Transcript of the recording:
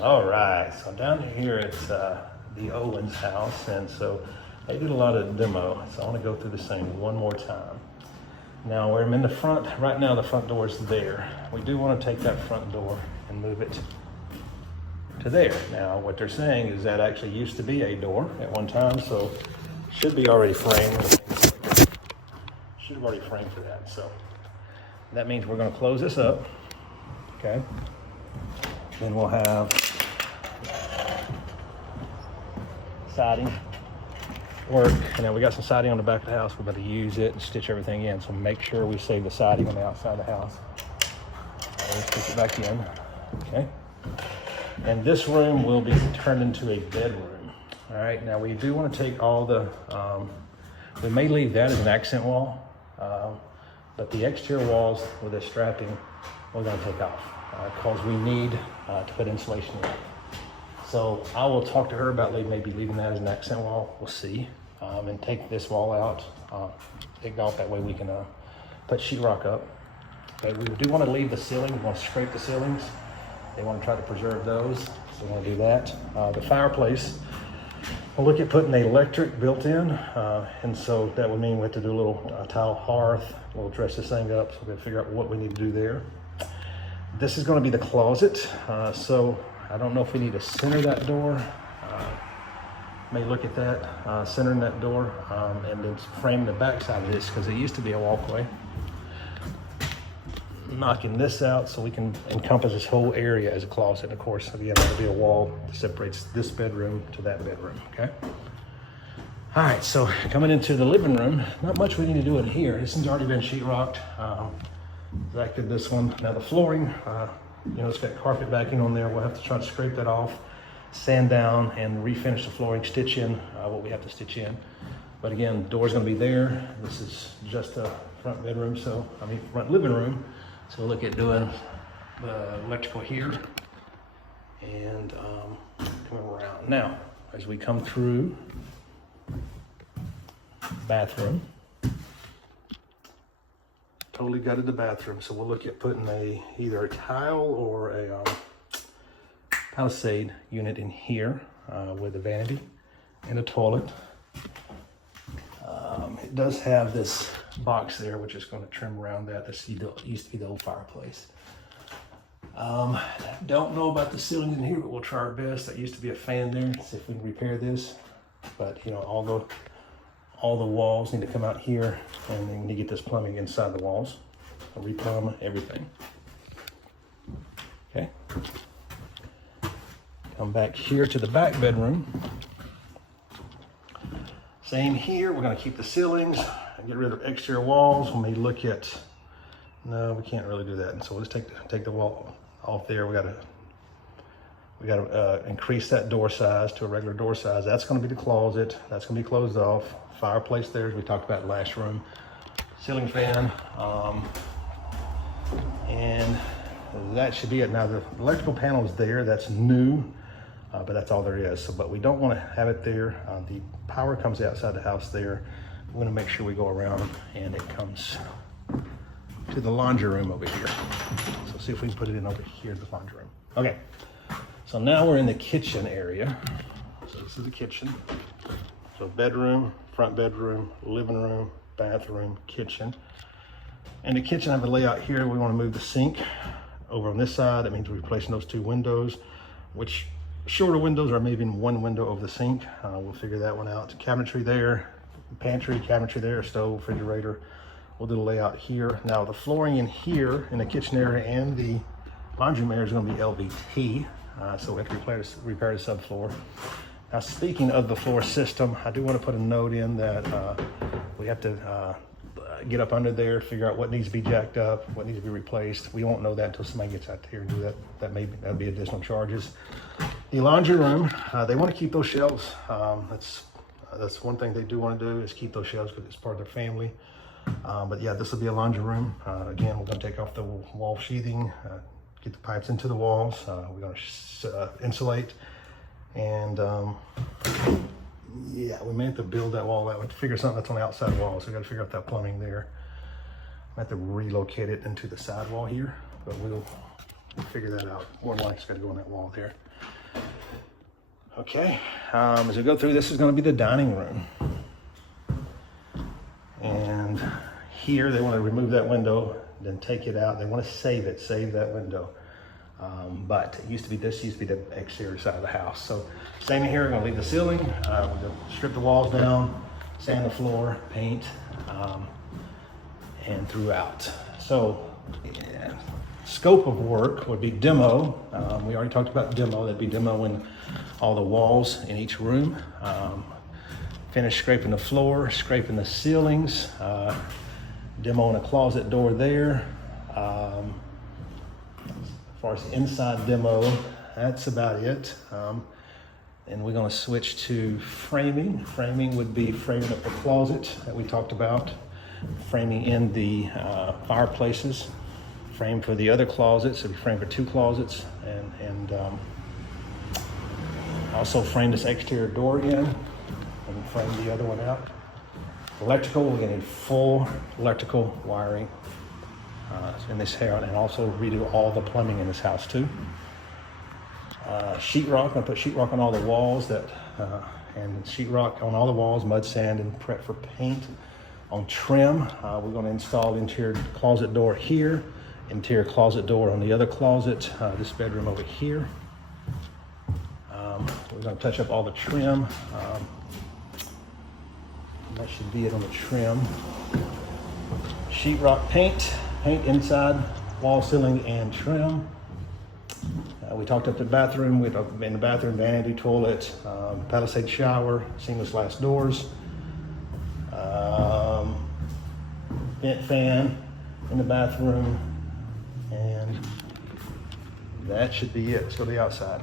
All right, so down here it's the Owens house, and so they did a lot of demo, so I want to go through the same one more time. Now we're in the front, right now the front door is there. We do want to take that front door and move it to there. Now what they're saying is that actually used to be a door at one time, so should be already framed. Should have already framed for that, so that means we're going to close this up, okay? Then we'll have siding work, and then we got some siding on the back of the house. We're going to use it and stitch everything in, so make sure we save the siding on the outside of the house. Let's stick it back in, okay? And this room will be turned into a bedroom. All right, now we do want to take all the, we may leave that as an accent wall, but the exterior walls with the strapping, we're going to take off because we need to put insulation in. So I will talk to her about maybe leaving that as an accent wall. We'll see, and take this wall out, take it off. That way we can put sheetrock up. But we do want to leave the ceiling. We want to scrape the ceilings. They want to try to preserve those, so we want to do that. The fireplace, we'll look at putting the electric built in, and so that would mean we have to do a little tile hearth. We'll dress this thing up, so we're gonna figure out what we need to do there. This is going to be the closet, so I don't know if we need to center that door. May look at that, centering that door, and then frame the back side of this because it used to be a walkway. Knocking this out so we can encompass this whole area as a closet. And of course, again, there'll be a wall that separates this bedroom to that bedroom, okay? All right, so coming into the living room, not much we need to do in here. This has already been sheetrocked. Zach did this one. Now the flooring, you know, it's got carpet backing on there. We'll have to try to scrape that off, sand down, and refinish the flooring, stitch in what we have to stitch in. But again, door's gonna be there. This is just a front bedroom, front living room. So we'll look at doing the electrical here and coming around. Now, as we come through bathroom, totally gutted the bathroom. So we'll look at putting either a tile or a palisade unit in here with a vanity and a toilet. It does have this box there, which is going to trim around that. This used to be the old fireplace. Don't know about the ceiling in here, but we'll try our best. That used to be a fan there. See if we can repair this. But you know, all the walls need to come out here, and then we need to get this plumbing inside the walls. I'll replumb everything. Okay. Come back here to the back bedroom. Same here, we're gonna keep the ceilings and get rid of exterior walls. We may look at, no, we can't really do that. And so we'll just take the wall off there. We gotta increase that door size to a regular door size. That's gonna be the closet. That's gonna be closed off. Fireplace there, as we talked about last room. Ceiling fan, and that should be it. Now the electrical panel is there, that's new. But that's all there is. So, but we don't want to have it there. The power comes outside the house there. We want to make sure we go around and it comes to the laundry room over here. So see if we can put it in over here, the laundry room. Okay, so now we're in the kitchen area. So this is the kitchen. So bedroom, front bedroom, living room, bathroom, kitchen. And the kitchen, I have a layout here. We want to move the sink over on this side. That means we're replacing those two windows, which shorter windows, or maybe one window over the sink. We'll figure that one out. Cabinetry there, pantry, cabinetry there, stove, refrigerator. We'll do the layout here. Now the flooring in here, in the kitchen area and the laundry room area is going to be LVT. So we have to repair the subfloor. Now speaking of the floor system, I do want to put a note in that we have to get up under there, figure out what needs to be jacked up, what needs to be replaced. We won't know that until somebody gets out here and do that. That'd be additional charges. The laundry room, they want to keep those shelves. That's one thing they do want to do, is keep those shelves because it's part of their family. But yeah, this will be a laundry room. Again, we're going to take off the wall sheathing, get the pipes into the walls. We're going to insulate, and yeah, we may have to build that wall out. We have to figure something that's on the outside wall, so we got to figure out that plumbing there. I have to relocate it into the side wall here, but we'll figure that out. More light's got to go on that wall there. Okay, as we go through, this is going to be the dining room. And here they want to remove that window, then take it out. They want to save that window. But it used to be, this used to be the exterior side of the house. So same here, we're going to leave the ceiling, we're going to strip the walls down, sand the floor, paint, and throughout. So yeah, scope of work would be demo. We already talked about demo. That'd be demoing all the walls in each room. Finish scraping the floor, scraping the ceilings, demoing a closet door there. As far as inside demo, that's about it. And we're going to switch to framing. Framing would be framing up the closet that we talked about, framing in the fireplaces, frame for the other closets. So we frame for 2 closets, and also frame this exterior door again, and frame the other one out. Electrical, we're going to need full electrical wiring in this house, and also redo all the plumbing in this house too. Sheetrock, I'm going to put sheetrock on all the walls, and sheetrock on all the walls, mud, sand, and prep for paint. On trim, we're going to install the interior closet door here, interior closet door on the other closet, this bedroom over here. We're going to touch up all the trim. That should be it on the trim. Sheetrock paint inside, wall, ceiling, and trim. We talked up the bathroom. We talked in the bathroom, vanity toilet, Palisade shower, seamless glass doors, vent fan in the bathroom, and that should be it. Let's go to the outside.